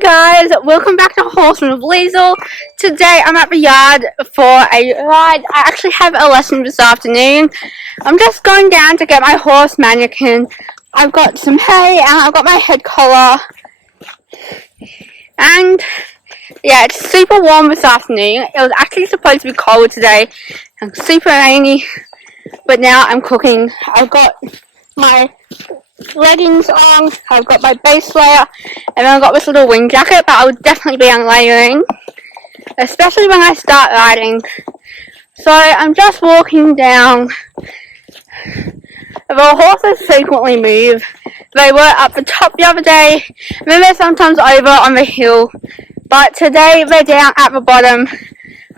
guys, welcome back to Horsing with Liesl. Today I'm at the yard for a ride. I actually have a lesson this afternoon. I'm just going down to get my horse Mannequin. I've got some hay and I've got my head collar. And yeah, it's super warm this afternoon. It was actually supposed to be cold today and super rainy, but now I'm cooking. I've got my leggings on, I've got my base layer, and then I've got this little wind jacket, but I'll definitely be unlayering, especially when I start riding. So I'm just walking down. The horses frequently move. They were up the top the other day, and then they're sometimes over on the hill, but today they're down at the bottom,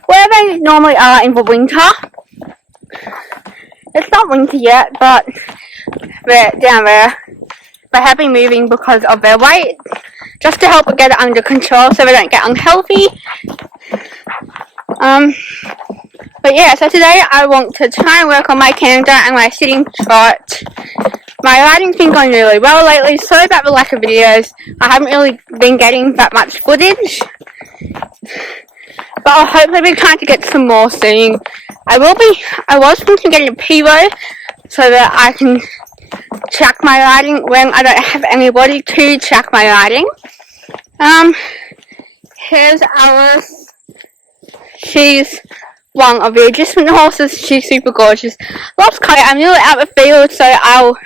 where they normally are in the winter. It's not winter yet, but they're down there. They have been moving because of their weight, just to help get it under control so they don't get unhealthy. But yeah, so today I want to try and work on my canter and my sitting trot. My riding's been going really well lately. Sorry about the lack of videos. I haven't really been getting that much footage, but I'll hopefully be trying to get some more soon. I was thinking of getting a Pivo so that I can track my riding when I don't have anybody to track my riding. Here's Alice. She's one of the adjustment horses. She's super gorgeous. Loves Kite. I'm nearly out of the field, so I'll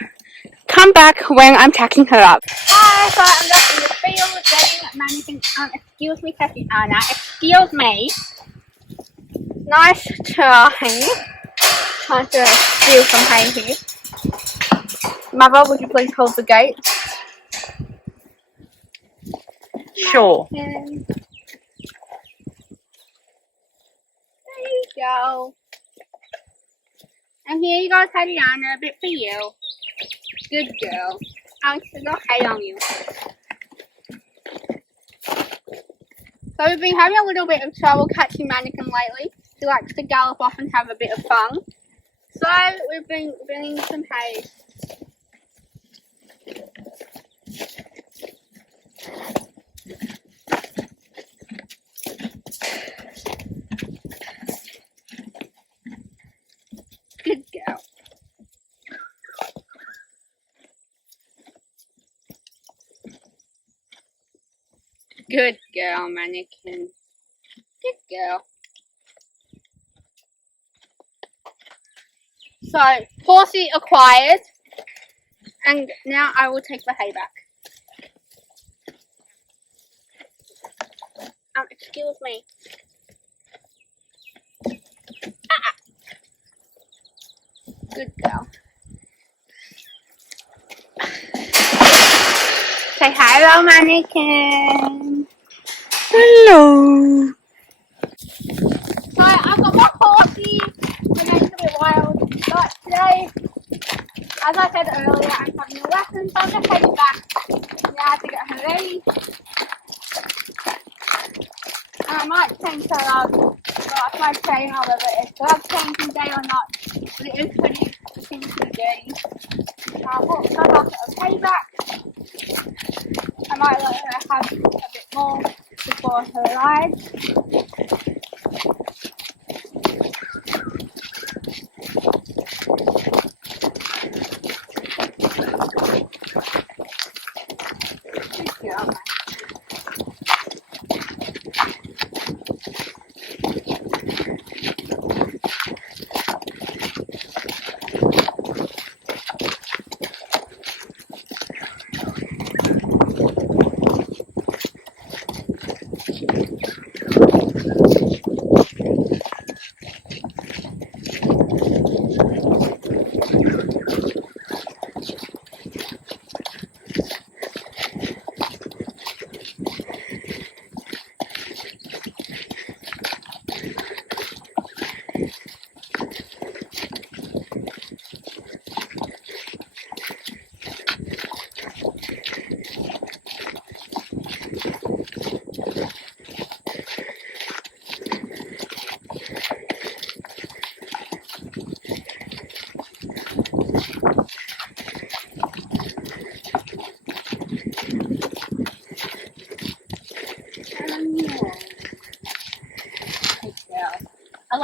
come back when I'm tacking her up. Hi, so I'm just in the field getting Mannequin. Excuse me, taking Anna. Excuse me. Nice try. Trying to steal some hay here. Mother, would you please hold the gate? Sure. There you go. And here you go, Tatiana, a bit for you. Good girl. I'll still hay on you. So we've been having a little bit of trouble catching Mannequin lately. She likes to gallop off and have a bit of fun. So we've been bringing some hay. Good girl. Good girl, Mannequin. Good girl. So, horsey acquired, and now I will take the hay back. Excuse me. Good girl. Say hello, Mannequin. Hello. So I've got my horsey. The next a bit wild. But today, as I said earlier, I'm having a lesson, so I'm just heading back now to get her ready. And I might change her up. That's my trainer, whether it's glove changing day or not. But it is pretty dirty. I'll put her bucket of hay back. I might let her have a bit more before her ride. Good girl.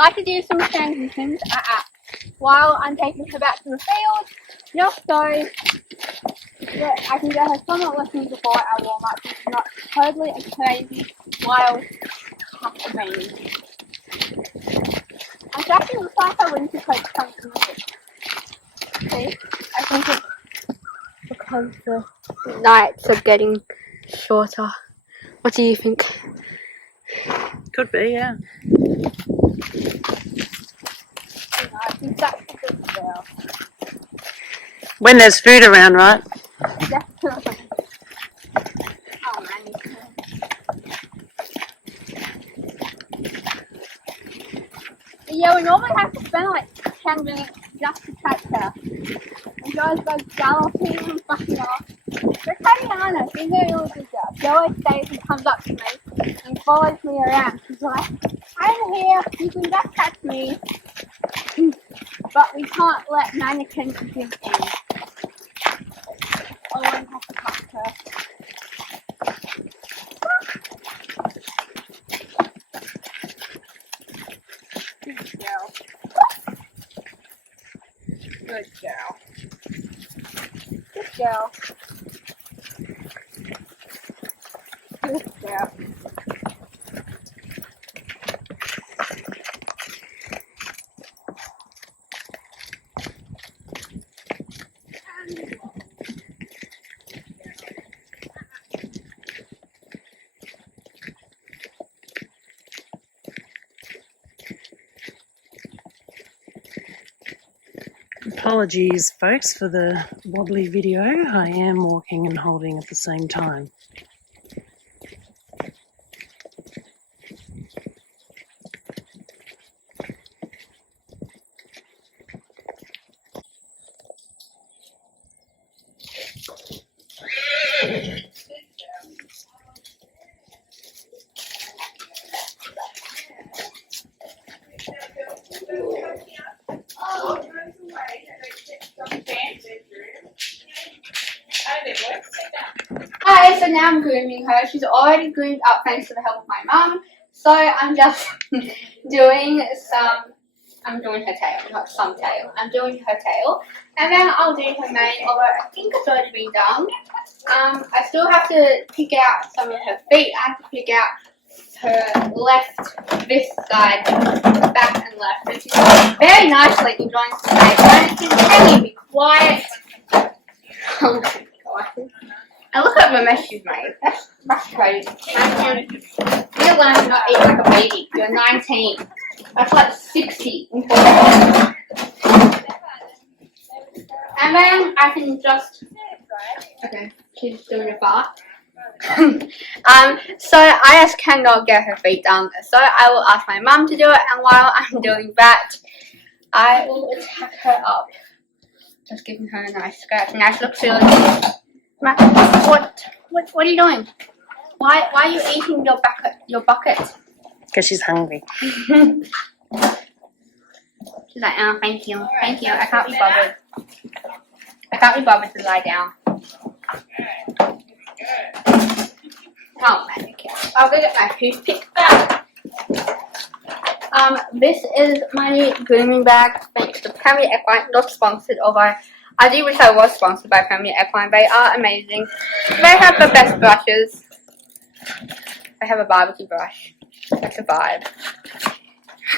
like to do some transitions while I'm taking her back to the field, just so that I can get her summer lessons before our warm up. It's not totally a crazy, wild happening. I'm actually looks like her winter coat comes in the see? I think it's because the nights are getting shorter. What do you think? Could be, yeah. I think that's a good girl. When there's food around, right? Definitely. Oh, Mannie. Yeah, we normally have to spend like 10 minutes just to catch her. And guys go galloping and fucking off. But Tatiana, she's a really good girl. She always stays and comes up to me and follows me around. She's like, I'm here, you can just catch me. But we can't let Mannequin get in. I won't have to touch her. Good girl. Good girl. Good girl. Good girl. Apologies, folks, for the wobbly video. I am walking and holding at the same time. Hi, so now I'm grooming her. She's already groomed up thanks to the help of my mum. So I'm just doing her tail, not some tail. I'm doing her tail. And then I'll do her mane, although I think it's already been done. I still have to pick out some of her feet. I have to pick out her left, this side, back and left. And she's very nicely enjoying some mane. Can you be quiet? Oh my God. And look at the mess she's made. That's crazy. You're learning not to eat like a baby. You're 19. That's like 60. And then I can just... Okay, she's doing a bath. So I just cannot get her feet done. So I will ask my mum to do it. And while I'm doing that, I will attack her up. Just giving her a nice scratch. Now she looks really good. What are you doing? Why are you eating your bucket? Because she's hungry. She's like, oh, thank you. I can't be bothered. I can't be bothered to lie down. Oh, Mannequin. I'll go get my toothpick back. This is my grooming bag, thanks to Premier Equine, not sponsored, although I do wish I was sponsored by Premier Equine. They are amazing. They have the best brushes. I have a barbecue brush. That's a vibe.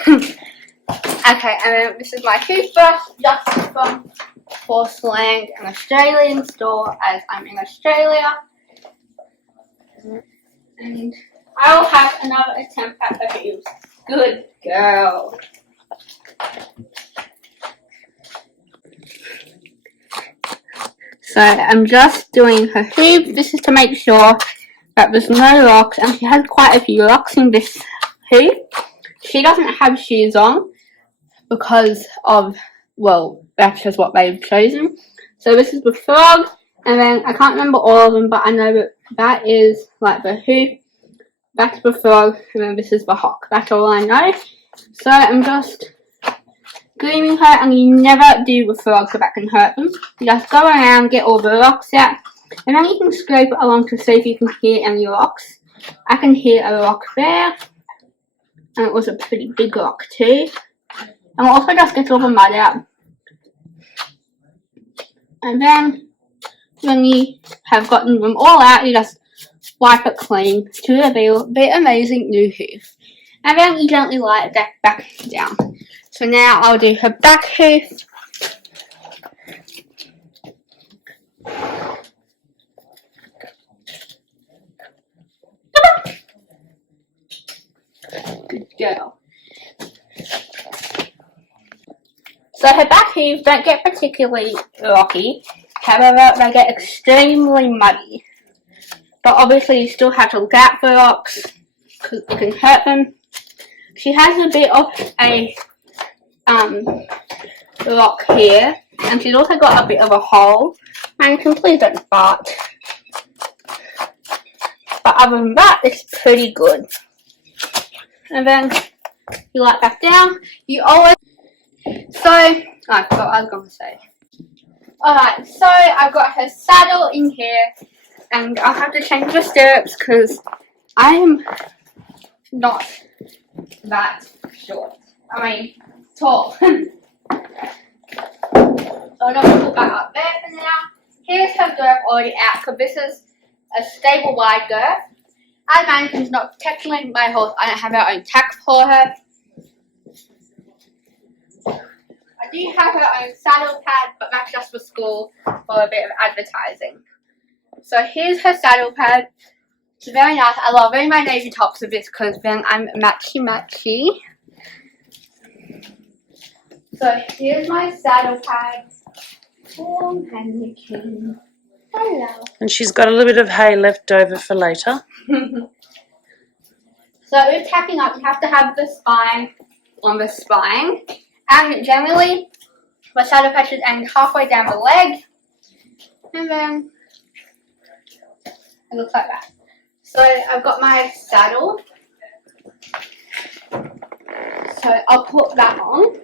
Okay, and then this is my toothbrush, just from Porcelain, an Australian store, as I'm in Australia. And I will have another attempt at the hooves. Good girl. So I'm just doing her hooves. This is to make sure that there's no locks, and she has quite a few locks in this hoop. She doesn't have shoes on because of, well, that's just what they've chosen. So this is the frog, and then I can't remember all of them, but I know that that is like the hoop, that's the frog, and then this is the hawk. That's all I know. So I'm just grooming her, and you never do the frog so that can hurt them. You just go around, get all the rocks out, and then you can scrape it along to see if you can hear any rocks. I can hear a rock there. And it was a pretty big rock too. And we'll also just get all the mud out. And then when you have gotten them all out, you just wipe it clean to reveal the amazing new hoof. And then you gently lie it back down. So now I'll do her back hoof. Good girl. So her back hooves don't get particularly rocky, however they get extremely muddy. But obviously you still have to look out for rocks because it can hurt them. She has a bit of a rock here, and she's also got a bit of a hole, and can please don't fart. But other than that, it's pretty good. And then you lie back down. You always I forgot what I was going to say. Alright, so I've got her saddle in here, and I'll have to change the stirrups because I am not that short. I mean, tall. So I'm going to put that up there for now. Here's her girth already out because this is a stable wide girth. As Mannequin's not protecting my horse, I don't have our own tack for her. I do have her own saddle pad, but that's just for school for a bit of advertising. So here's her saddle pad. It's very nice. I love wearing my navy tops with this because then I'm matchy. So here's my saddle pad for Mannequin. Hello. And she's got a little bit of hay left over for later. So with tacking up, you have to have the spine on the spine. And generally, my saddle pad should end halfway down the leg. And then it looks like that. So I've got my saddle. So I'll put that on.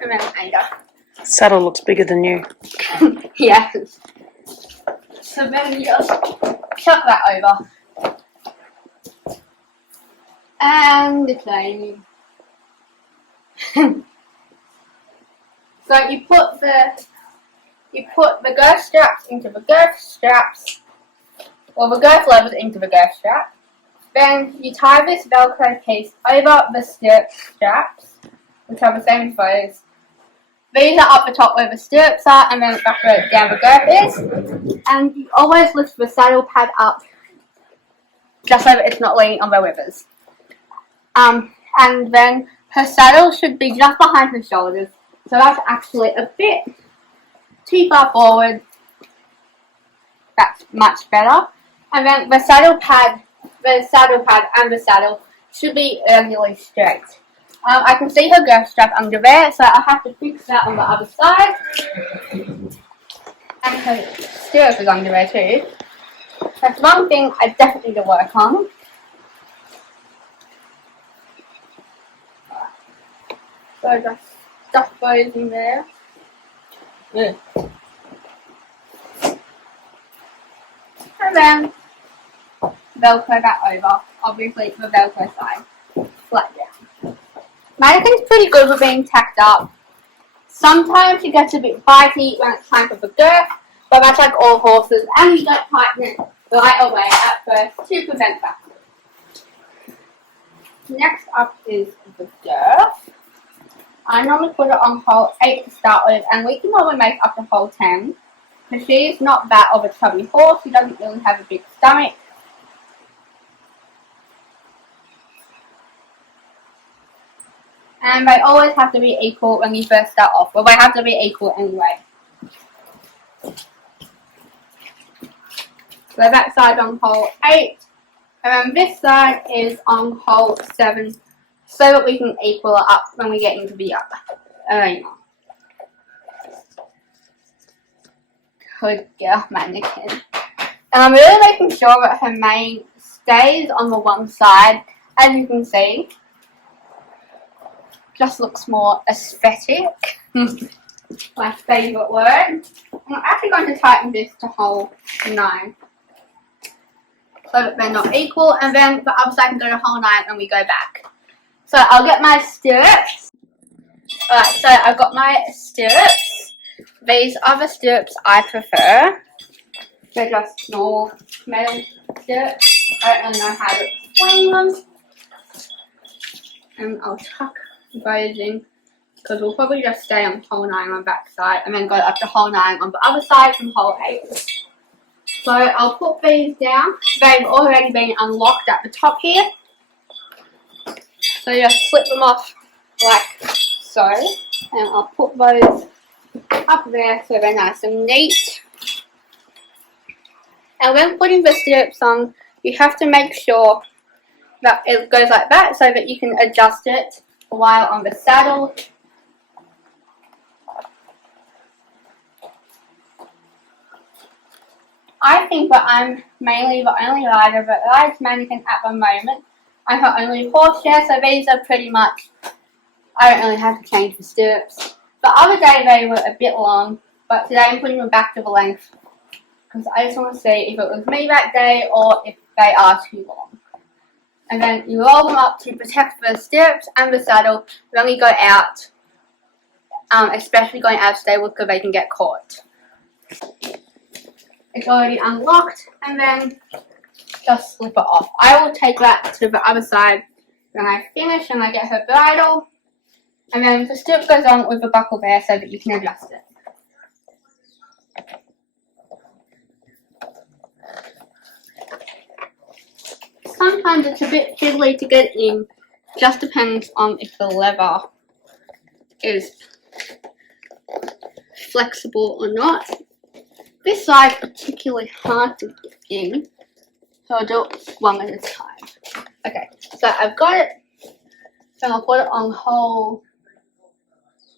And then anger. Saddle looks bigger than you. Yes. So then you just chuck that over. And declining. So you put the girth straps into the girth straps, or the girth levers into the girth strap. Then you tie this Velcro piece over the stirrup straps, which are the same as those. These are up the top where the stirrups are, and then back where down the girth is. And you always lift the saddle pad up, just so that it's not leaning on the withers. And then her saddle should be just behind her shoulders, so that's actually a bit too far forward. That's much better. And then the saddle pad and the saddle should be really straight. I can see her girth strap under there, so I'll have to fix that on the other side. And her stirrup is under there too. That's one thing I definitely need to work on. So just stuff those in there. And then Velcro that over. Obviously the Velcro side flat down. Mannequin's pretty good with being tacked up. Sometimes she gets a bit bitey when it's time for the girth, but that's like all horses, and you don't tighten it right away at first to prevent that. Next up is the girth. I normally put it on hole 8 to start with, and we can normally make up to hole 10. But she's not that of a chubby horse, she doesn't really have a big stomach. And they always have to be equal when you first start off. Well, they have to be equal anyway. So that side on hole 8. And then this side is on hole 7. So that we can equal it up when we get into the arena. Good girl, Mannequin. And I'm really making sure that her mane stays on the one side. As you can see, just looks more aesthetic. My favourite word. I'm actually going to tighten this to hole 9. so that they're not equal, and then the other side can go to whole 9 and we go back. So I'll get my stirrups. Alright, so I've got my stirrups. These are the stirrups I prefer. They're just normal metal stirrups. I don't really know how to explain them. And I'll tuck those in because we'll probably just stay on whole 9 on the back side and then go up to whole 9 on the other side from whole 8. So I'll put these down. They've already been unlocked at the top here. So just slip them off like so. And I'll put those up there so they're nice and neat. And when putting the stirrups on, you have to make sure that it goes like that so that you can adjust it while on the saddle. I think that I'm mainly the only rider that rides Mannequin at the moment. I'm her only horse here, so these are pretty much, I don't really have to change the stirrups. The other day they were a bit long, but today I'm putting them back to the length because I just want to see if it was me that day or if they are too long. And then you roll them up to protect the stirrups and the saddle when you go out, especially going out of stable because they can get caught. It's already unlocked, and then just slip it off. I will take that to the other side when I finish and I get her bridle. And then the stirrup goes on with the buckle there so that you can adjust it. Sometimes it's a bit fiddly to get in, just depends on if the leather is flexible or not. This side's particularly hard to get in, so I'll do it one at a time. Okay, so I've got it, so I'll put it on hole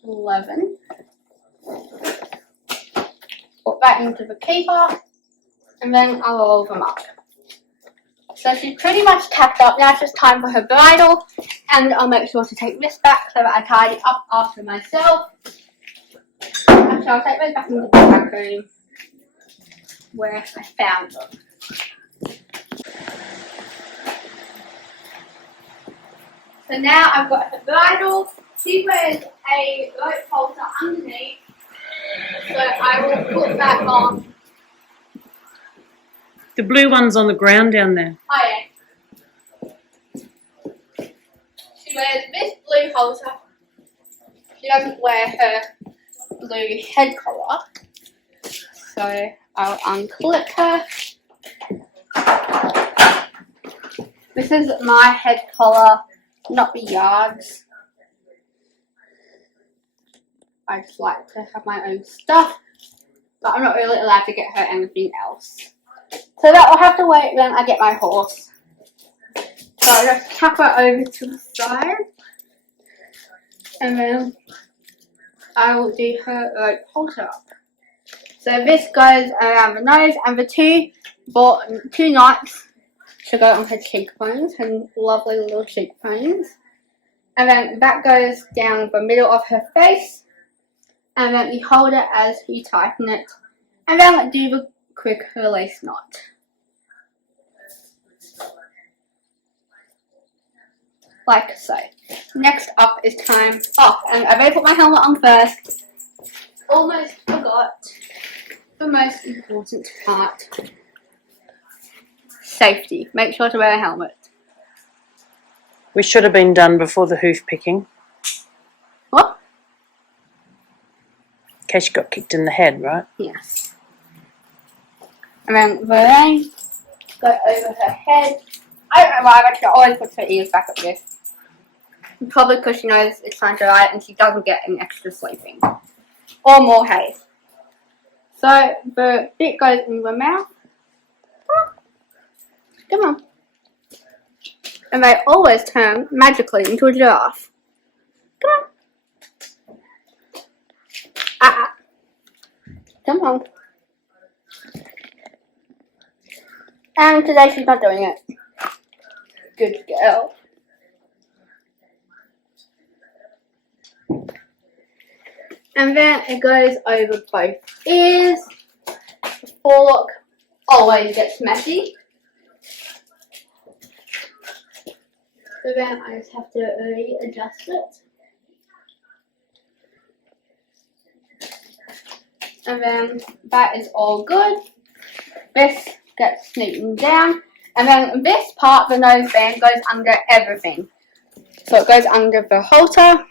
11. Put that into the keeper, and then I'll roll them up. So she's pretty much tacked up. Now it's just time for her bridle, and I'll make sure to take this back so that I tidy it up after myself. Actually, I'll take those back into the back room where I found them. So now I've got her bridle. She wears a rope halter underneath, so I will put that on. The blue one's on the ground down there. Oh yeah. She wears this blue halter. She doesn't wear her blue head collar. So I'll unclip her. This is my head collar, not the yards. I just like to have my own stuff, but I'm not really allowed to get her anything else. So that will have to wait when I get my horse. So I'll just tuck her over to the side, and then I will do her rope halter up. So this goes around the nose, and the two knots should go on her cheekbones, her lovely little cheekbones. And then that goes down the middle of her face, and then you hold it as you tighten it, and then do the quick release knot. Like so. Next up is time. Oh, and I better put my helmet on first. Almost forgot the most important part. Safety. Make sure to wear a helmet. We should have been done before the hoof picking. What? In case you got kicked in the head, right? Yes. And then the reins go over her head. I don't know why, but she always puts her ears back up here. Probably because she knows it's time to ride and she doesn't get any extra sleeping. Or more hay. So the bit goes in the mouth. Come on. And they always turn magically into a giraffe. Come on. Come on. And today she's not doing it. Good girl. And then it goes over both ears. The forelock always gets messy. So then I just have to readjust it. And then that is all good. This gets sneaking down. And then this part, the nose band, goes under everything. So it goes under the halter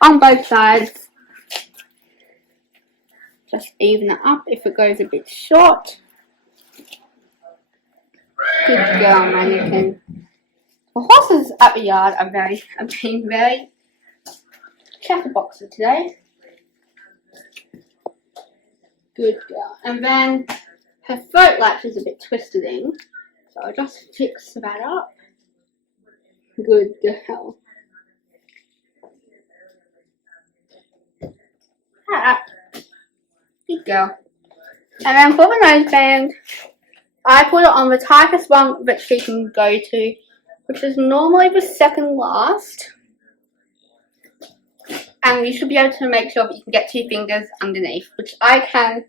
on both sides. Just even it up if it goes a bit short. Good girl, Mannequin. The horses at the yard are being very chatterboxer today. Good girl. And then her throat latch is a bit twisted in, so I'll just fix that up. Good girl. Ah, good girl. And then for the noseband, I put it on the tightest one that she can go to, which is normally the second last. And you should be able to make sure that you can get 2 fingers underneath, which I can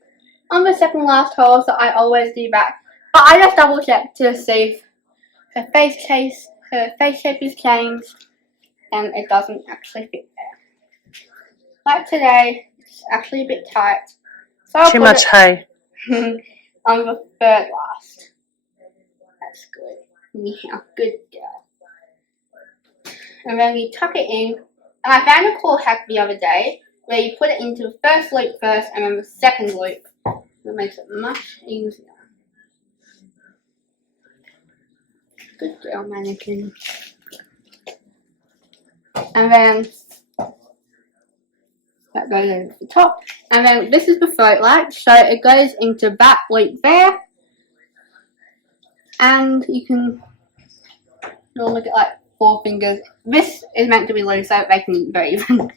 on the second last hole, so I always do that. But I just double check to see if her face shape is changed and it doesn't actually fit there. Like today, it's actually a bit tight. So I'll Too put much hay. on the third last. That's good. Yeah, good girl. And then you tuck it in. And I found a cool hack the other day where you put it into the first loop first and then the second loop. That makes it much easier. Good girl, Mannequin. And then that goes over the top. And then this is the throat latch, so it goes into that loop there. And you can normally get like 4 fingers. This is meant to be loose so they can be even.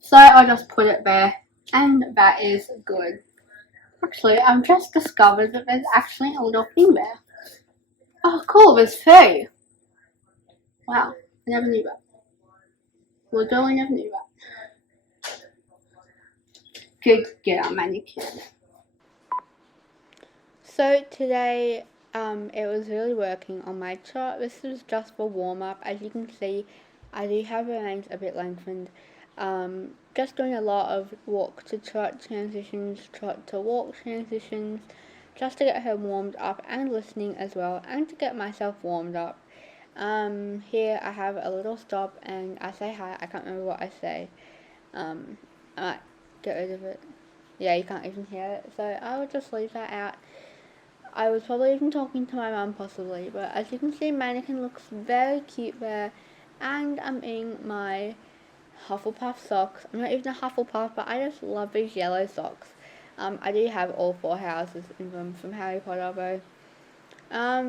So I'll just put it there, and that is good. Actually, I've just discovered that there's actually a little thing there. Oh cool, there's 2. Wow, I never knew that. Well, I never knew that. Good girl, Mannequin. So today, it was really working on my trot. This was just for warm up. As you can see, I do have her legs a bit lengthened. Just doing a lot of walk to trot transitions, trot to walk transitions, just to get her warmed up and listening as well, and to get myself warmed up. Here I have a little stop and I say hi. I can't remember what I say. I might get rid of it. Yeah, you can't even hear it, so I will just leave that out. I was probably even talking to my mum possibly, but as you can see, Mannequin looks very cute there, and I'm in my Hufflepuff socks. I'm not even a Hufflepuff, but I just love these yellow socks. I do have all 4 houses in them from Harry Potter though.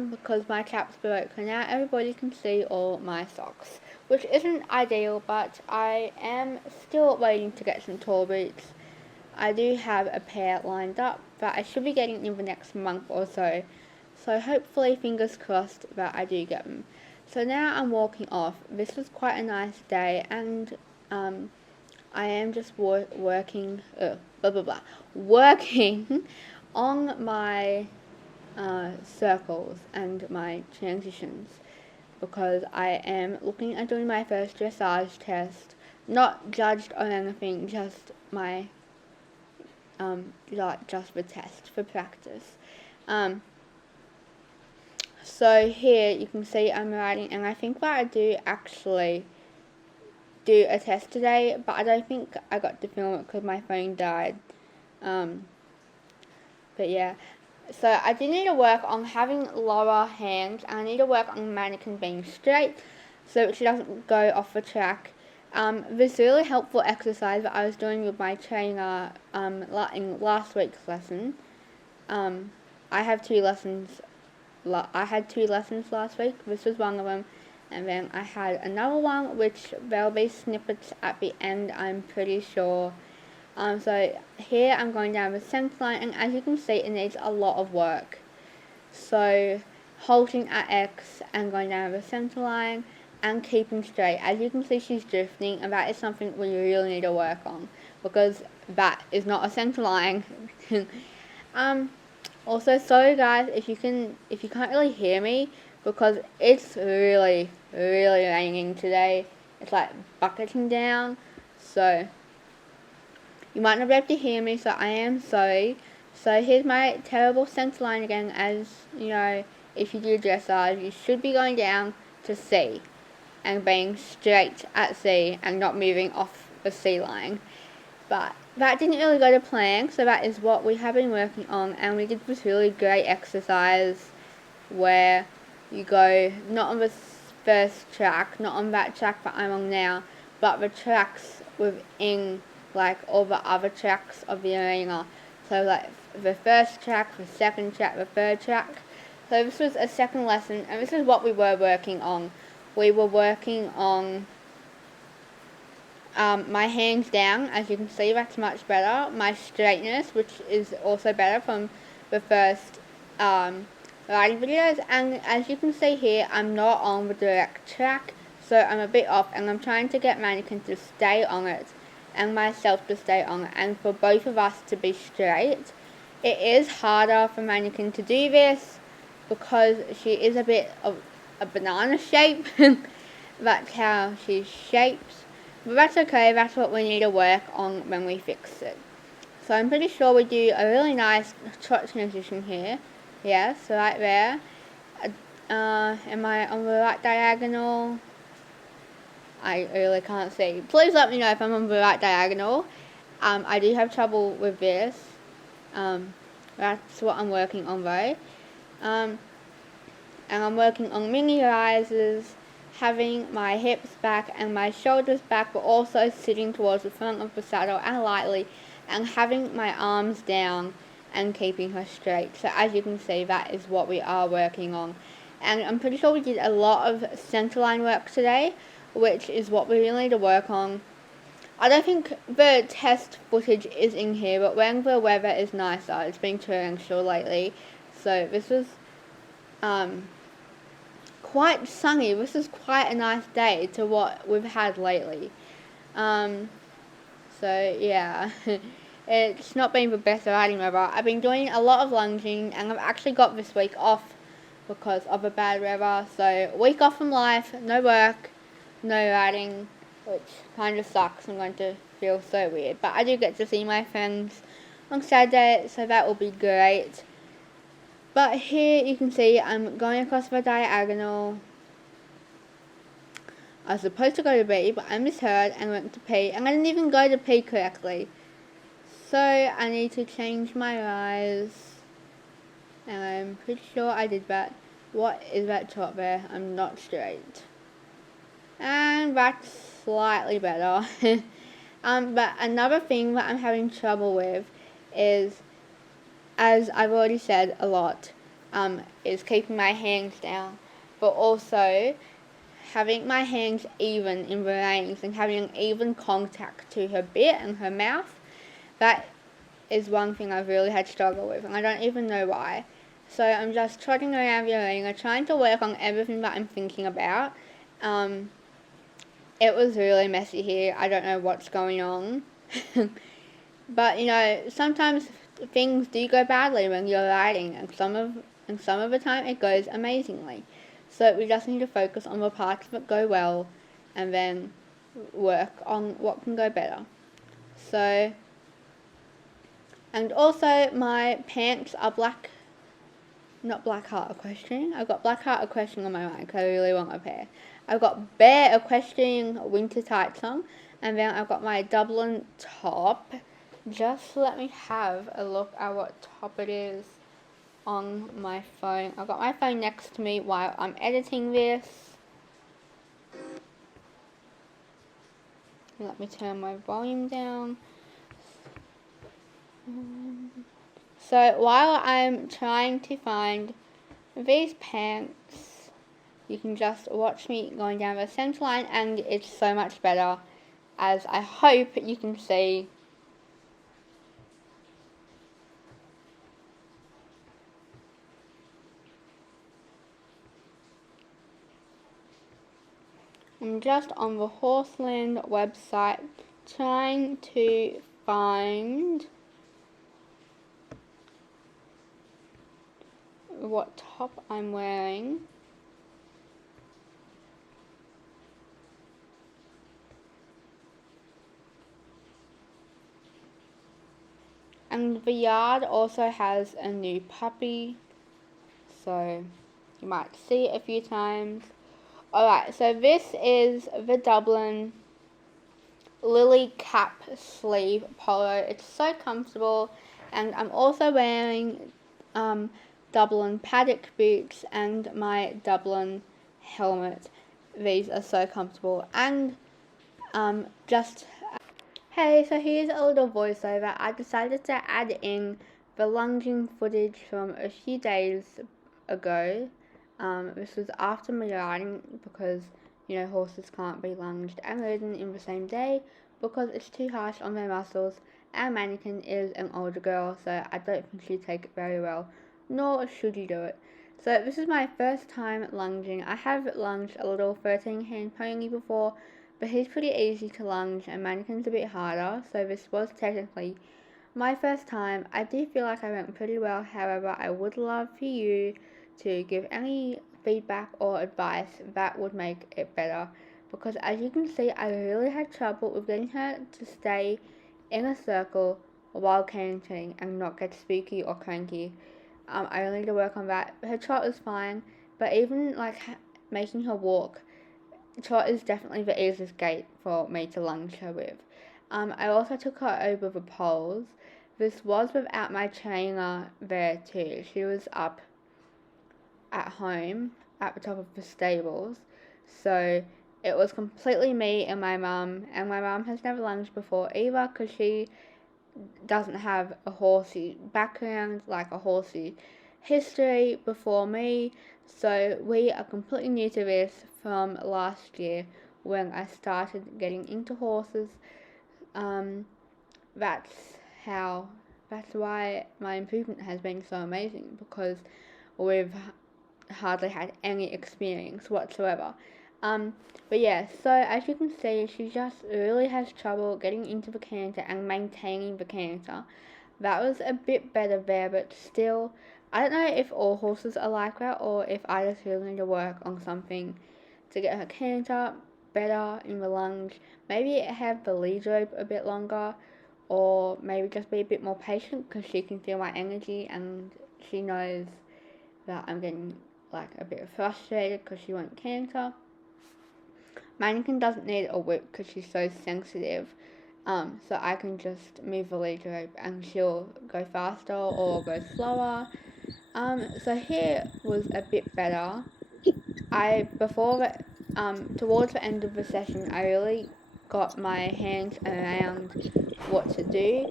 Because my cap's broken now, everybody can see all my socks, which isn't ideal, but I am still waiting to get some tall boots. I do have a pair lined up that I should be getting in the next month or so. So hopefully, fingers crossed, that I do get them. So now I'm walking off. This was quite a nice day, and I am just working on my circles and my transitions, because I am looking at doing my first dressage test. Not judged or anything, just my just the test for practice. So here you can see I'm riding, and I think that I do actually do a test today, but I don't think I got to film it because my phone died. But yeah, so I do need to work on having lower hands, and I need to work on Mannequin being straight so she doesn't go off the track. This really helpful exercise that I was doing with my trainer in last week's lesson. I had 2 lessons last week. This was one of them, and then I had another one, which there'll be snippets at the end, I'm pretty sure. So here I'm going down the center line, and as you can see, it needs a lot of work. So holding at X and going down the center line and keeping straight. As you can see, she's drifting, and that is something we really need to work on, because that is not a center line. Also, sorry guys, if you can't really hear me, because it's really, really raining today. It's like bucketing down, so you might not be able to hear me, so I am sorry. So here's my terrible center line again. As you know, if you do dressage, you should be going down to C and being straight at C and not moving off the C line. But that didn't really go to plan, so that is what we have been working on, and we did this really great exercise where you go not on the first track, not on that track that I'm on now, but the tracks within like all the other tracks of the arena. So like the first track, the second track, the third track. So this was a second lesson, and this is what we were working on. We were working on my hands down. As you can see, that's much better. My straightness, which is also better from the first riding videos, and as you can see here, I'm not on the direct track, so I'm a bit off, and I'm trying to get Mannequin to stay on it and myself to stay on it, and for both of us to be straight. It is harder for Mannequin to do this because she is a bit of a banana shape. That's how she's shaped, but that's okay. That's what we need to work on when we fix it. So I'm pretty sure we do a really nice trot transition here. Yeah, so right there. Am I on the right diagonal? I really can't see. Please let me know if I'm on the right diagonal. I do have trouble with this. That's what I'm working on though. And I'm working on mini rises, having my hips back and my shoulders back, but also sitting towards the front of the saddle and lightly, and having my arms down and keeping her straight. So as you can see, that is what we are working on. And I'm pretty sure we did a lot of centerline work today, which is what we really need to work on. I don't think the test footage is in here, but when the weather is nicer, it's been torrential lately, so this was quite sunny. This is quite a nice day to what we've had lately. So yeah, it's not been the best riding weather. I've been doing a lot of lunging, and I've actually got this week off because of the bad weather. So week off from life, no work, no riding, which kind of sucks. I'm going to feel so weird, but I do get to see my friends on Saturday, so that will be great. But here you can see I'm going across the diagonal. I was supposed to go to B, but I misheard and went to P, and I didn't even go to P correctly. So I need to change my rise, and I'm pretty sure I did that. What is that top there? I'm not straight. And that's slightly better. But another thing that I'm having trouble with is, as I've already said a lot, is keeping my hands down, but also having my hands even in the reins and having an even contact to her bit and her mouth. That is one thing I've really had struggle with, and I don't even know why. So I'm just trotting around the arena, trying to work on everything that I'm thinking about. It was really messy here. I don't know what's going on. But you know, sometimes things do go badly when you're riding, and some of the time it goes amazingly. So we just need to focus on the parts that go well, and then work on what can go better. So, and also my pants are black, not black heart equestrian. I've got black heart equestrian on my mind because I really want a pair. I've got bare equestrian winter tights on, and then I've got my Dublin top. Just let me have a look at what top it is on my phone. I've got my phone next to me while I'm editing this. Let me turn my volume down. So while I'm trying to find these pants, you can just watch me going down the center line, and it's so much better, as I hope you can see. I'm just on the Horseland website trying to find what top I'm wearing. And the yard also has a new puppy, so you might see it a few times. Alright, so this is the Dublin Lily cap sleeve polo. It's so comfortable, and I'm also wearing Dublin paddock boots and my Dublin helmet. These are so comfortable, and just hey, so here's a little voiceover. I decided to add in the lunging footage from a few days ago. This was after my riding because, you know, horses can't be lunged and ridden in the same day because it's too harsh on their muscles, and Mannequin is an older girl, so I don't think she'd take it very well, nor should you do it. So this is my first time lunging. I have lunged a little 13-hand pony before, but he's pretty easy to lunge and Mannequin's a bit harder, so this was technically my first time. I do feel like I went pretty well, however I would love for you to give any feedback or advice that would make it better, because as you can see I really had trouble with getting her to stay in a circle while canting and not get spooky or cranky. I really need to work on that. Her trot is fine, but even like making her walk, trot is definitely the easiest gait for me to lunge her with. I also took her over the poles. This was without my trainer there too. She was up at home at the top of the stables, so it was completely me and my mum has never lunged before either because she doesn't have a horsey background, like a horsey history before me, so we are completely new to this from last year when I started getting into horses. That's why my improvement has been so amazing, because we've hardly had any experience whatsoever. But yeah, so as you can see, she just really has trouble getting into the canter and maintaining the canter. That was a bit better there, but still, I don't know if all horses are like that or if I just really need to work on something to get her canter better in the lunge. Maybe have the lead rope a bit longer, or maybe just be a bit more patient because she can feel my energy and she knows that I'm getting like a bit frustrated because she won't canter. Mannequin doesn't need a whip because she's so sensitive, so I can just move the lead rope and she'll go faster or go slower. So here was a bit better. Towards the end of the session, I really got my hands around what to do.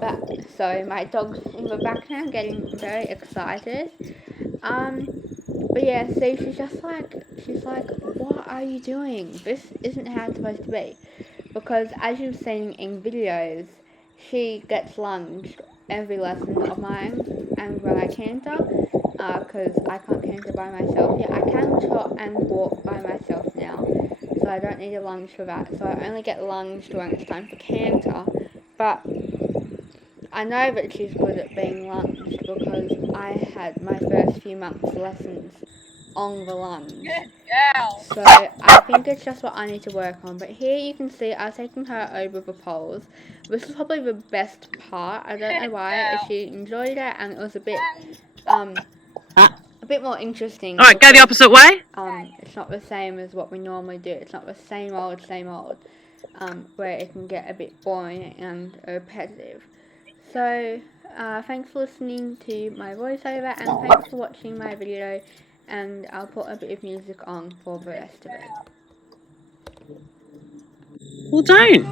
But so my dog's in the background getting very excited. But yeah, see, she's like, what are you doing? This isn't how it's supposed to be. Because as you've seen in videos, she gets lunged every lesson of mine, and when I canter, because I can't canter by myself yet. I can trot and walk by myself now, so I don't need a lunge for that. So I only get lunged when it's time for canter, but I know that she's good at being lunged because I had my first few months lessons on the lunge. So I think it's just what I need to work on. But here you can see I was taking her over the poles. This was probably the best part. I don't know why. She enjoyed it and it was a bit more interesting. Alright, go the opposite way. It's not the same as what we normally do. It's not the same old, where it can get a bit boring and repetitive. So, thanks for listening to my voiceover and thanks for watching my video, and I'll put a bit of music on for the rest of it. Well, don't.